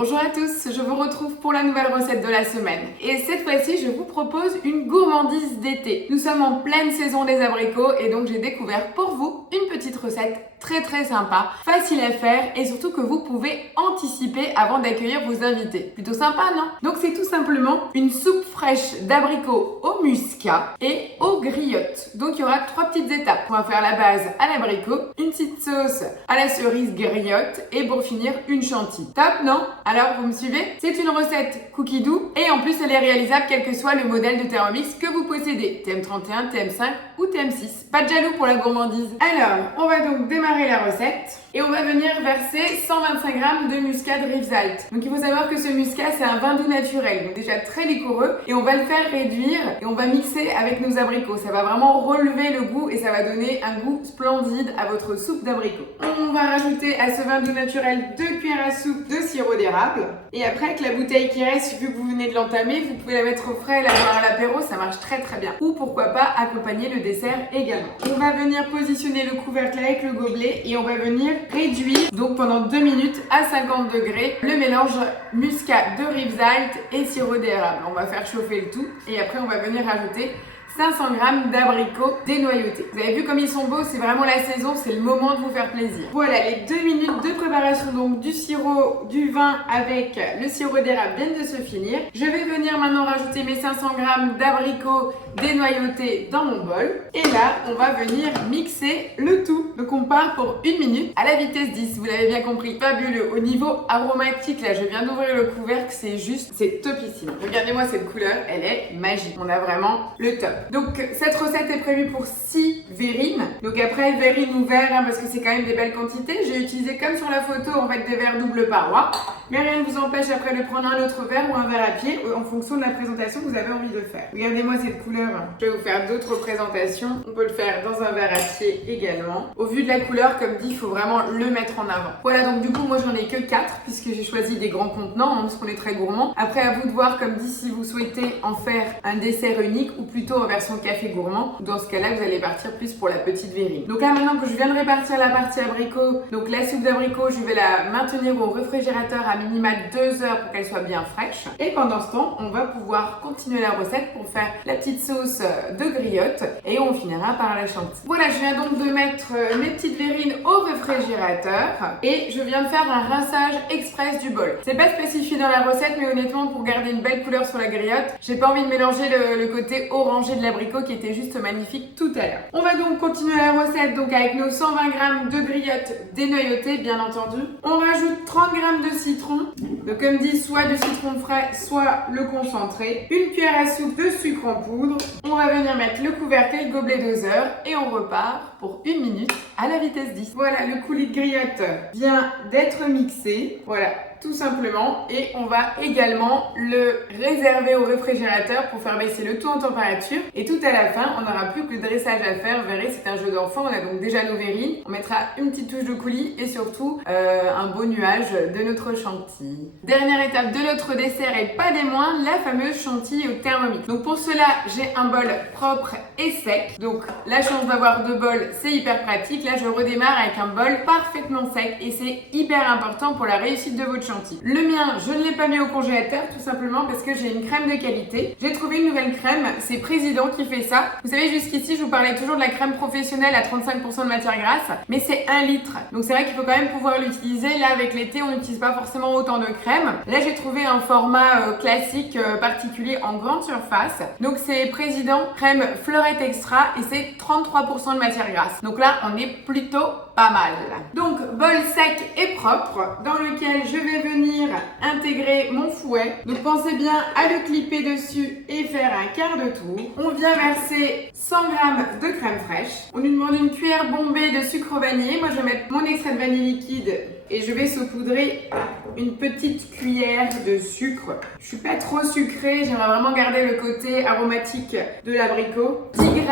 Bonjour à tous, je vous retrouve pour la nouvelle recette de la semaine. Et cette fois-ci, je vous propose une gourmandise d'été. Nous sommes en pleine saison des abricots et donc j'ai découvert pour vous une petite recette très sympa, facile à faire et surtout que vous pouvez anticiper avant d'accueillir vos invités. Plutôt sympa, non? Donc c'est tout simplement une soupe fraîche d'abricots au muscat et aux griottes. Donc il y aura 3 petites étapes. On va faire la base à l'abricot, une petite sauce à la cerise griotte et pour finir une chantilly. Top, non? Alors vous me suivez? C'est une recette cookie doux et en plus elle est réalisable quel que soit le modèle de Thermomix que vous possédez. TM31, TM5 ou TM6. Pas de jaloux pour la gourmandise. Alors, on va donc démarrer la recette et on va venir verser 125 g de muscade Rivesaltes. Donc il faut savoir que ce muscat c'est un vin doux naturel, donc déjà très liquoreux et on va le faire réduire et on va mixer avec nos abricots. Ça va vraiment relever le goût et ça va donner un goût splendide à votre soupe d'abricots. On va rajouter à ce vin doux naturel 2 cuillères à soupe de sirop d'érable et après avec la bouteille qui reste, vu que vous venez de l'entamer, vous pouvez la mettre au frais et la boire à l'apéro, ça marche très bien. Ou pourquoi pas accompagner le dessert également. On va venir positionner le couvercle avec le gobelet et on va venir réduire donc pendant 2 minutes à 50 degrés le mélange muscat de Rivesaltes et sirop d'érable. On va faire chauffer le tout et après on va venir rajouter 500 g d'abricots dénoyautés. Vous avez vu comme ils sont beaux, c'est vraiment la saison, c'est le moment de vous faire plaisir. Voilà, les 2 minutes de préparation donc du sirop, du vin avec le sirop d'érable viennent de se finir. Je vais venir maintenant rajouter mes 500 g d'abricots dénoyautés dans mon bol. Et là, on va venir mixer le tout. Donc on part pour 1 minute à la vitesse 10, vous l'avez bien compris. Fabuleux. Au niveau aromatique, là, je viens d'ouvrir le couvercle, c'est topissime. Regardez-moi cette couleur, elle est magique. On a vraiment le top. Donc cette recette est prévue pour 6 verrines. Donc après verrine ou verre parce que c'est quand même des belles quantités. J'ai utilisé comme sur la photo en fait des verres double paroi. Mais rien ne vous empêche après de prendre un autre verre ou un verre à pied en fonction de la présentation que vous avez envie de faire. Regardez-moi cette couleur. Je vais vous faire d'autres présentations. On peut le faire dans un verre à pied également. Au vu de la couleur, comme dit, il faut vraiment le mettre en avant. Voilà, donc du coup moi j'en ai que 4 puisque j'ai choisi des grands contenants parce qu'on est très gourmand. Après à vous de voir comme dit si vous souhaitez en faire un dessert unique ou plutôt en version café gourmand. Dans ce cas-là, vous allez partir plus pour la petite verrine. Donc là, maintenant que je viens de répartir la partie abricot, donc la soupe d'abricot, je vais la maintenir au réfrigérateur à minima 2 heures pour qu'elle soit bien fraîche. Et pendant ce temps, on va pouvoir continuer la recette pour faire la petite sauce de griotte et on finira par la chantilly. Voilà, je viens donc de mettre mes petites verrines au réfrigérateur et je viens de faire un rinçage express du bol. C'est pas spécifié dans la recette, mais honnêtement, pour garder une belle couleur sur la griotte, j'ai pas envie de mélanger le côté orangé de l'abricot qui était juste magnifique tout à l'heure. On va donc continuer la recette donc avec nos 120 g de griotte dénoyautées bien entendu. On rajoute 30 g de citron, donc comme dit soit de citron frais soit le concentré, une cuillère à soupe de sucre en poudre. On va venir mettre le couvercle et le gobelet doseur et on repart pour 1 minute à la vitesse 10. Voilà, le coulis de griotte vient d'être mixé. Voilà, tout simplement, et on va également le réserver au réfrigérateur pour faire baisser le tout en température et tout à la fin on n'aura plus que le dressage à faire. Vous verrez, c'est un jeu d'enfant. On a donc déjà nos verrines, on mettra une petite touche de coulis et surtout un beau nuage de notre chantilly. Dernière étape de notre dessert et pas des moindres, la fameuse chantilly au Thermomix. Donc pour cela j'ai un bol propre et sec, donc la chance d'avoir 2 bols c'est hyper pratique. Là je redémarre avec un bol parfaitement sec et c'est hyper important pour la réussite de votre chantilly. Le mien, je ne l'ai pas mis au congélateur tout simplement parce que j'ai une crème de qualité. J'ai trouvé une nouvelle crème, c'est Président qui fait ça. Vous savez, jusqu'ici, je vous parlais toujours de la crème professionnelle à 35% de matière grasse, mais c'est 1 litre. Donc c'est vrai qu'il faut quand même pouvoir l'utiliser. Là, avec l'été, on n'utilise pas forcément autant de crème. Là, j'ai trouvé un format classique particulier en grande surface. Donc c'est Président crème fleurette extra et c'est 33% de matière grasse. Donc là, on est plutôt pas mal. Donc bol sec et propre dans lequel je vais venir intégrer mon fouet. Donc pensez bien à le clipper dessus et faire un quart de tour. On vient verser 100 g de crème fraîche. On nous demande une cuillère bombée de sucre vanillé. Moi je vais mettre mon extrait de vanille liquide et je vais saupoudrer une petite cuillère de sucre. Je suis pas trop sucrée, j'aimerais vraiment garder le côté aromatique de l'abricot. 10 g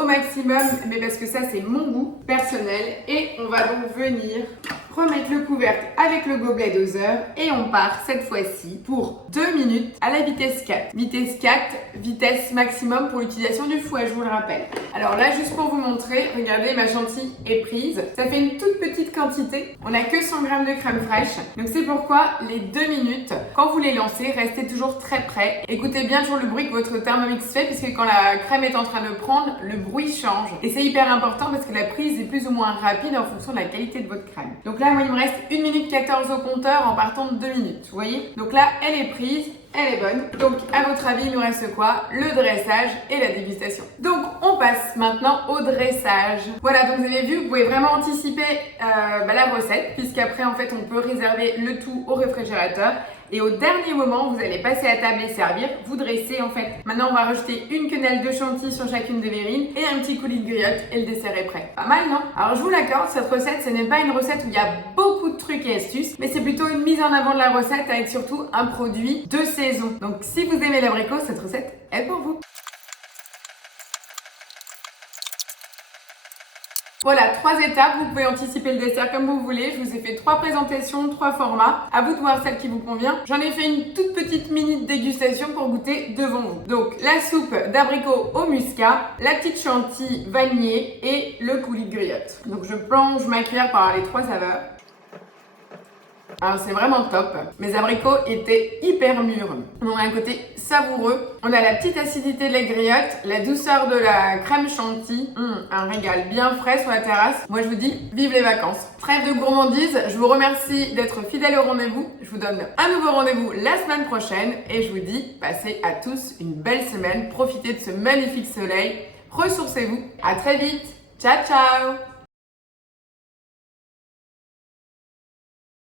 au maximum, mais parce que ça c'est mon goût personnel. Et on va donc venir remettre le couvercle avec le gobelet doseur et on part cette fois-ci pour 2 minutes à la vitesse 4. Vitesse 4, vitesse maximum pour l'utilisation du fouet, je vous le rappelle. Alors là, juste pour vous montrer, regardez, ma chantilly est prise. Ça fait une toute petite quantité. On n'a que 100 g de crème fraîche. Donc c'est pourquoi les 2 minutes, quand vous les lancez, restez toujours très près. Écoutez bien toujours le bruit que votre Thermomix fait, puisque quand la crème est en train de prendre, le bruit change. Et c'est hyper important parce que la prise est plus ou moins rapide en fonction de la qualité de votre crème. Donc là, moi, il me reste 1 minute 14 au compteur en partant de 2 minutes. Vous voyez? Donc là, elle est prise. Elle est bonne. Donc, à votre avis, il nous reste quoi? Le dressage et la dégustation. Donc, on passe maintenant au dressage. Voilà, donc vous avez vu, vous pouvez vraiment anticiper la recette, puisqu'après, en fait, on peut réserver le tout au réfrigérateur. Et au dernier moment, vous allez passer à table et servir. Vous dressez, en fait. Maintenant, on va rajouter une quenelle de chantilly sur chacune des verrines et un petit coulis de griotte et le dessert est prêt. Pas mal, non? Alors, je vous l'accorde, cette recette, ce n'est pas une recette où il y a beaucoup de trucs et astuces, mais c'est plutôt une mise en avant de la recette avec surtout un produit de saison. Donc, si vous aimez l'abricot, cette recette est pour vous. Voilà, 3 étapes, vous pouvez anticiper le dessert comme vous voulez. Je vous ai fait 3 présentations, 3 formats. À vous de voir celle qui vous convient. J'en ai fait une toute petite mini dégustation pour goûter devant vous. Donc, la soupe d'abricot au muscat, la petite chantilly vanillée et le coulis de griotte. Donc, je plonge ma cuillère par les 3 saveurs. Alors c'est vraiment top. Mes abricots étaient hyper mûrs. On a un côté savoureux. On a la petite acidité de la griotte, la douceur de la crème chantilly. Un régal bien frais sur la terrasse. Moi je vous dis, vive les vacances. Trêve de gourmandise. Je vous remercie d'être fidèles au rendez-vous. Je vous donne un nouveau rendez-vous la semaine prochaine. Et je vous dis, passez à tous une belle semaine. Profitez de ce magnifique soleil. Ressourcez-vous. À très vite. Ciao ciao.